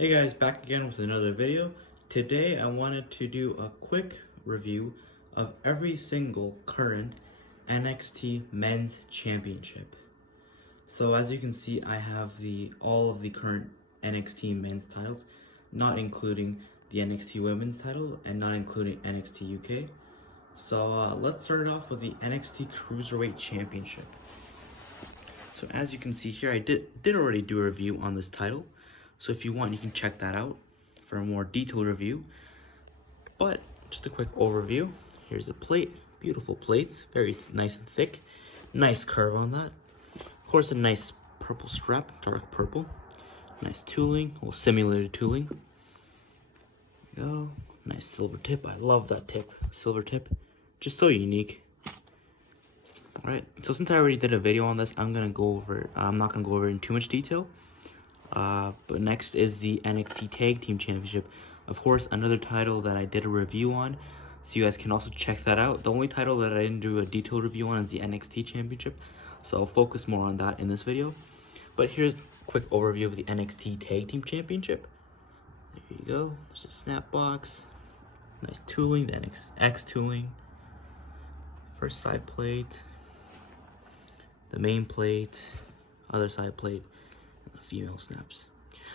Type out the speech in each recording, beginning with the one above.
Hey guys, back again with another video. Today I wanted to do a quick review of every single current NXT Men's Championship. So as you can see, I have all of the current NXT Men's titles, not including the NXT Women's title and not including NXT UK. So let's start off with the NXT Cruiserweight Championship. So as you can see here, I did already do a review on this title. So if you want, you can check that out for a more detailed review. But just a quick overview. Here's the plate. Beautiful plates. Very nice and thick. Nice curve on that. Of course, a nice purple strap. Dark purple. Nice tooling. Well, simulated tooling. There you go. Nice silver tip. I love that tip. Silver tip. Just so unique. Alright. So since I already did a video on this, I'm not going to go over it in too much detail. But next is the NXT Tag Team Championship. Of course, another title that I did a review on, so you guys can also check that out. The only title that I didn't do a detailed review on is the NXT Championship, so I'll focus more on that in this video. But here's a quick overview of the NXT Tag Team Championship. There you go. There's a snap box. Nice tooling, the NXX tooling. First side plate. The main plate. Other side plate. Female snaps.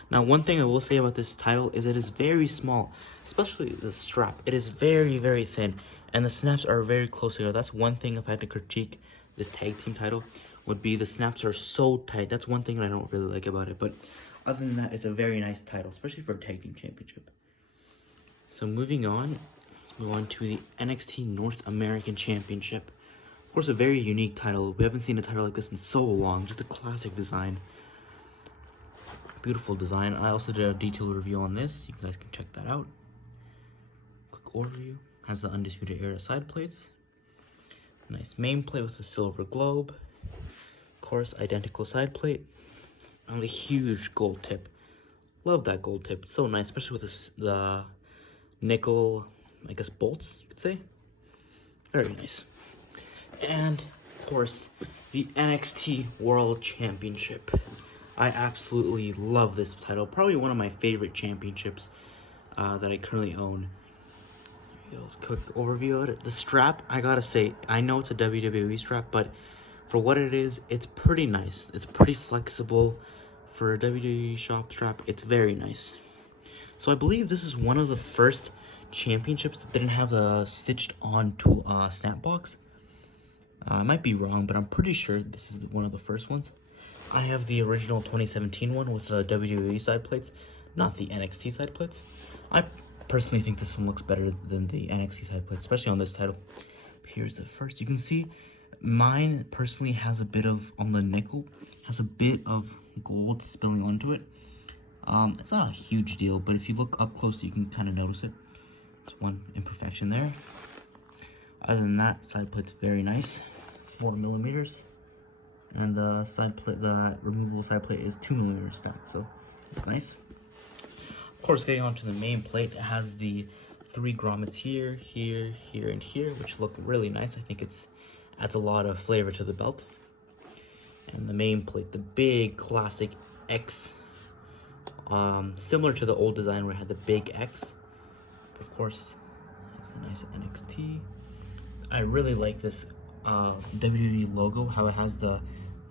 Now, one thing I will say about this title is it is very small, especially the strap. It is very, very thin, and the snaps are very close together. That's one thing if I had to critique this tag team title, would be the snaps are so tight. That's one thing that I don't really like about it, but other than that, it's a very nice title, especially for a tag team championship. So moving on, let's move on to the NXT North American Championship. Of course, a very unique title. We haven't seen a title like this in so long. Just a classic design. Beautiful design. I also did a detailed review on this. You guys can check that out. Quick overview. Has the Undisputed Era side plates. Nice main plate with a silver globe. Of course, identical side plate. And the huge gold tip. Love that gold tip. It's so nice, especially with the nickel, I guess, bolts, you could say. Very nice. And, of course, the NXT World Championship. I absolutely love this title. Probably one of my favorite championships that I currently own. There you go. Let's quick overview of it. The strap, I gotta say, I know it's a WWE strap, but for what it is, it's pretty nice. It's pretty flexible. For a WWE shop strap, it's very nice. So I believe this is one of the first championships that didn't have a stitched on snap box. I might be wrong, but I'm pretty sure this is one of the first ones. I have the original 2017 one with the WWE side plates, not the NXT side plates. I personally think this one looks better than the NXT side plates, especially on this title. Here's the first. You can see mine personally has a bit of, on the nickel, has a bit of gold spilling onto it. It's not a huge deal, but if you look up close, you can kind of notice it. There's one imperfection there. Other than that, side plate's very nice, 4mm. And the side plate, the removable side plate is 2mm stacked, so it's nice. Of course, getting onto the main plate, it has the 3 grommets here, here, here, and here, which look really nice. I think adds a lot of flavor to the belt. And the main plate, the big classic X, similar to the old design where it had the big X. But of course, it's a nice NXT. I really like this WWE logo, how it has the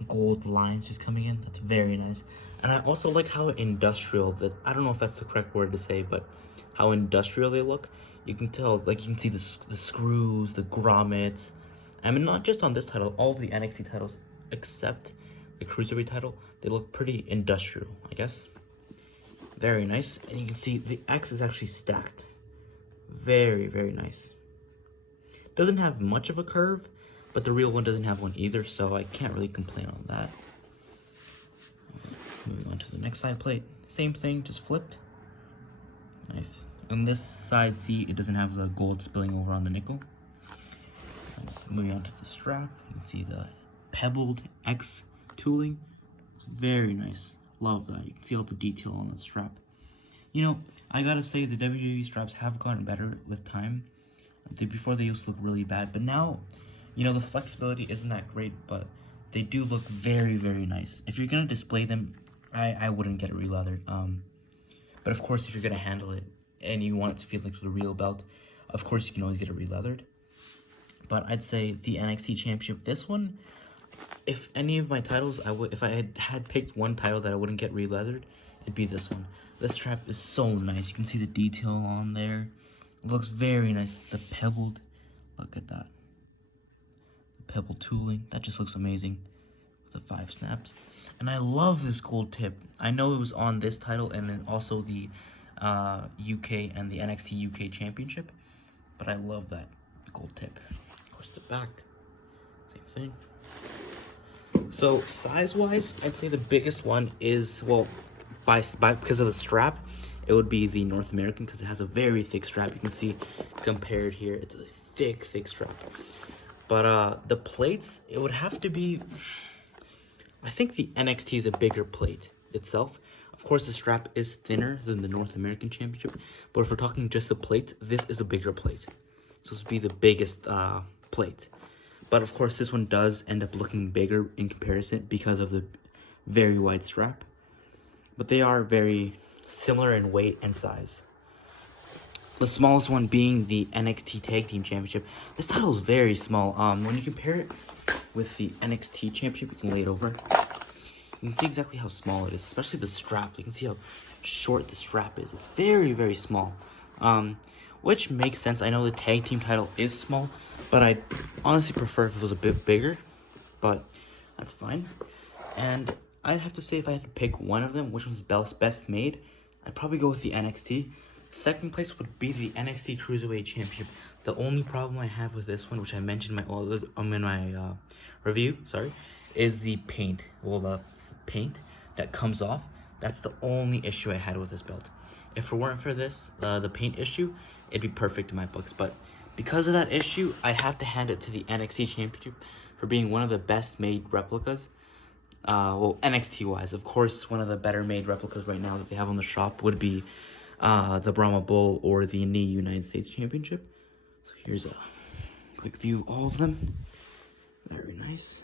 gold lines just coming in. That's very nice. And I also like how industrial, I don't know if that's the correct word to say, but how industrial they look. You can tell, like, you can see the screws, the grommets. I mean, not just on this title, all of the NXT titles except the Cruiserweight title, they look pretty industrial, I guess. Very nice. And you can see the X is actually stacked. Very, very nice. Doesn't have much of a curve, but the real one doesn't have one either, so I can't really complain on that. Moving on to the next side plate. Same thing, just flipped. Nice. On this side, see, it doesn't have the gold spilling over on the nickel. Moving on to the strap, you can see the pebbled X tooling. It's very nice. Love that. You can see all the detail on the strap. You know, I gotta say the WWE straps have gotten better with time. Before they used to look really bad, but now, you know, the flexibility isn't that great, but they do look very, very nice. If you're gonna display them, I wouldn't get it re-leathered. But of course, if you're gonna handle it and you want it to feel like the real belt, of course you can always get it re-leathered. But I'd say the NXT Championship, this one, if any of my titles, if I had picked one title that I wouldn't get re-leathered, it'd be this one. The strap is so nice. You can see the detail on there. It looks very nice. The pebbled, look at that. The pebbled tooling, that just looks amazing. The 5 snaps. And I love this gold tip. I know it was on this title and then also the UK and the NXT UK Championship, but I love that gold tip. Of course, the back, same thing. So size-wise, I'd say the biggest one is, well, because of the strap, it would be the North American, because it has a very thick strap. You can see compared here, it's a thick strap. But the plates, it would have to be, I think the NXT is a bigger plate itself. Of course, the strap is thinner than the North American Championship, but if we're talking just the plate, this is a bigger plate. So this would be the biggest plate. But of course, this one does end up looking bigger in comparison because of the very wide strap. But they are very similar in weight and size. The smallest one being the NXT Tag Team Championship. This title is very small. When you compare it with the NXT Championship, you can lay it over. You can see exactly how small it is, especially the strap. You can see how short the strap is. It's very small, which makes sense. I know the Tag Team title is small, but I honestly prefer if it was a bit bigger, but that's fine. And I'd have to say if I had to pick one of them, which one's best made, I'd probably go with the NXT. Second place would be the NXT Cruiserweight Championship. The only problem I have with this one, which I mentioned in my review, is the paint. Well, the paint that comes off. That's the only issue I had with this belt. If it weren't for this, the paint issue, it'd be perfect in my books. But because of that issue, I'd have to hand it to the NXT Championship for being one of the best made replicas. Well, NXT wise, of course, one of the better made replicas right now that they have on the shop would be the Brahma Bull or the NXT United States Championship. So here's a quick view of all of them. Very nice.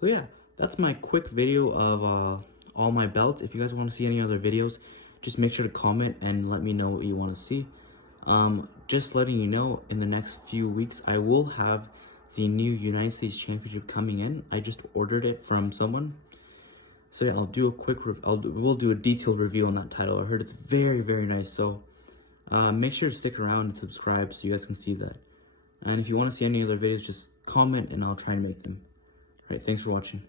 So yeah, that's my quick video of all my belts. If you guys want to see any other videos, just make sure to comment and let me know what you want to see. Just letting you know, in the next few weeks, I will have the new United States Championship coming in. I just ordered it from someone. So yeah, I'll do a quick we'll do a detailed review on that title. I heard it's very nice. So make sure to stick around and subscribe so you guys can see that. And if you want to see any other videos, just comment and I'll try and make them. Alright, thanks for watching.